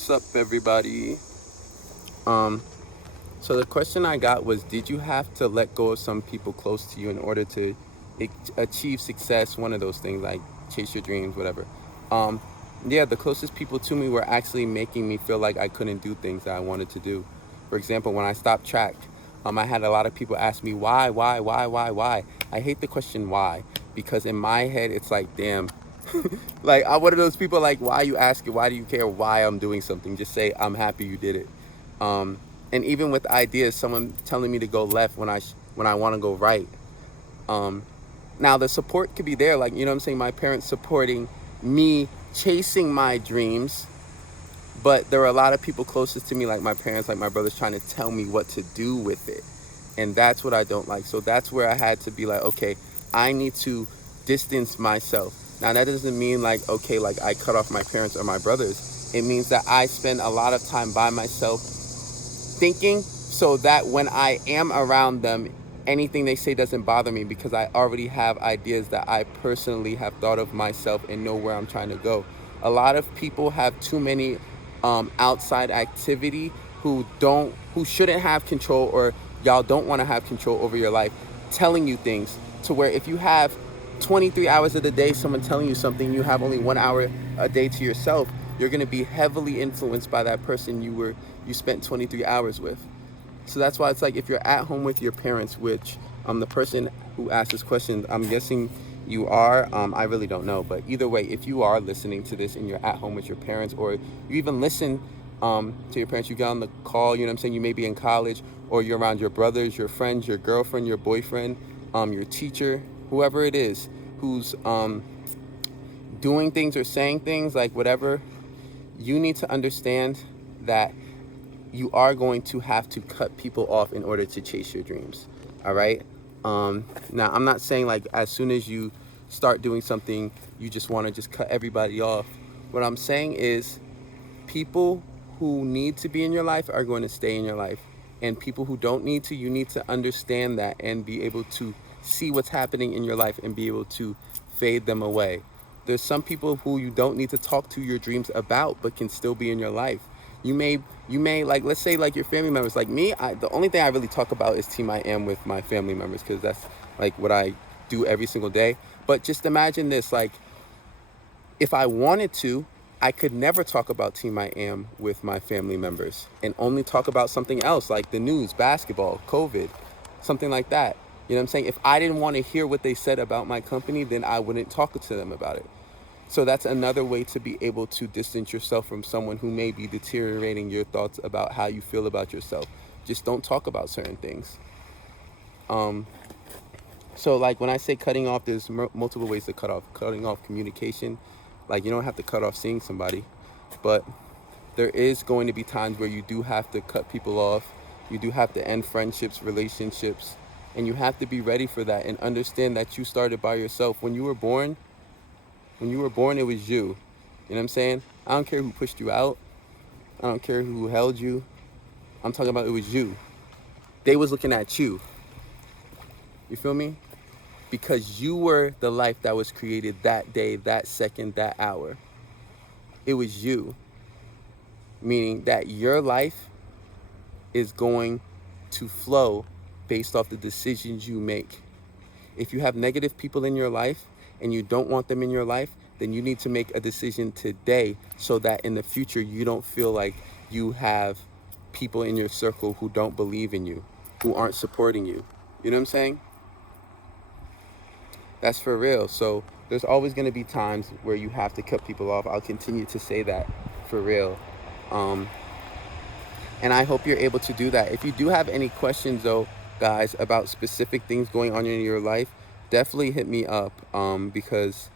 What's up, everybody? Um, so the question I got was, did you have to let go of some people close to you in order to achieve success? One of those things, like chase your dreams, whatever. Um, yeah, the closest people to me were actually making me feel like I couldn't do things that I wanted to do. For example, when I stopped track, I had a lot of people ask me why. I hate the question why, because in my head it's like, damn, like I'm one of those people like, why you ask it? Why do you care why I'm doing something? Just say I'm happy you did it. Um, and even with ideas, someone telling me to go left when I want to go right. Um, Now the support could be there, like, you know what I'm saying, my parents supporting me chasing my dreams, but there are a lot of people closest to me, like my parents, like my brothers, trying to tell me what to do with it. And that's what I don't like. So that's where I had to be like, okay, I need to distance myself. Now that doesn't mean like, okay, like I cut off my parents or my brothers. It means that I spend a lot of time by myself thinking, so that when I am around them, anything they say doesn't bother me, because I already have ideas that I personally have thought of myself and know where I'm trying to go. A lot of people have too many outside activity who shouldn't have control, or y'all don't want to have control over your life, telling you things, to where if you have 23 hours of the day someone telling you something, you have only 1 hour a day to yourself, you're going to be heavily influenced by that person you spent 23 hours with. So that's why it's like, if you're at home with your parents, which the person who asked this question, I'm guessing you are, I really don't know, but either way, if you are listening to this and you're at home with your parents, or you even listen to your parents, you get on the call, you know what I'm saying, you may be in college, or you're around your brothers, your friends, your girlfriend, your boyfriend, your teacher, whoever it is who's doing things or saying things, like whatever, you need to understand that you are going to have to cut people off in order to chase your dreams. All right. Now, I'm not saying like as soon as you start doing something, you just want to just cut everybody off. What I'm saying is, people who need to be in your life are going to stay in your life. And people who don't need to, you need to understand that and be able to see what's happening in your life and be able to fade them away. There's some people who you don't need to talk to your dreams about, but can still be in your life. You may like, let's say like your family members, like me, the only thing I really talk about is team I am with my family members, because that's like what I do every single day. But just imagine this, like, if I wanted to, I could never talk about Team I Am with my family members and only talk about something else, like the news, basketball, COVID, something like that. You know what I'm saying? If I didn't want to hear what they said about my company, then I wouldn't talk to them about it. So that's another way to be able to distance yourself from someone who may be deteriorating your thoughts about how you feel about yourself. Just don't talk about certain things. Um, so like when I say cutting off, there's multiple ways to cut off. Cutting off communication, like you don't have to cut off seeing somebody, but there is going to be times where you do have to cut people off. You do have to end friendships, relationships, and you have to be ready for that and understand that you started by yourself. When you were born, it was you. You know what I'm saying? I don't care who pushed you out. I don't care who held you. I'm talking about, it was you. They was looking at you. You feel me? Because you were the life that was created that day, that second, that hour. It was you. Meaning that your life is going to flow based off the decisions you make. If you have negative people in your life and you don't want them in your life, then you need to make a decision today, so that in the future you don't feel like you have people in your circle who don't believe in you, who aren't supporting you. You know what I'm saying? That's for real. So there's always going to be times where you have to cut people off. I'll continue to say that, for real. Um, and I hope you're able to do that. If you do have any questions, though, guys, about specific things going on in your life, definitely hit me up, because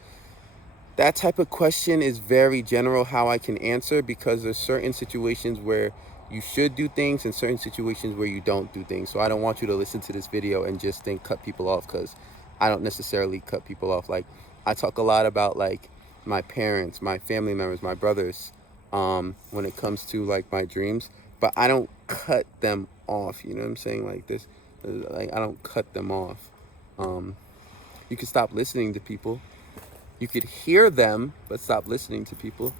that type of question is very general how I can answer, because there's certain situations where you should do things and certain situations where you don't do things. So I don't want you to listen to this video and just think cut people off, because I don't necessarily cut people off. Like, I talk a lot about like my parents, my family members, my brothers, when it comes to like my dreams, but I don't cut them off. You know what I'm saying? Like this, like I don't cut them off. You can stop listening to people. You could hear them, but stop listening to people.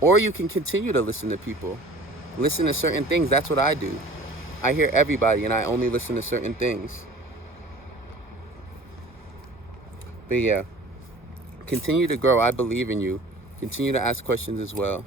Or you can continue to listen to people. Listen to certain things. That's what I do. I hear everybody and I only listen to certain things. But yeah, continue to grow. I believe in you. Continue to ask questions as well.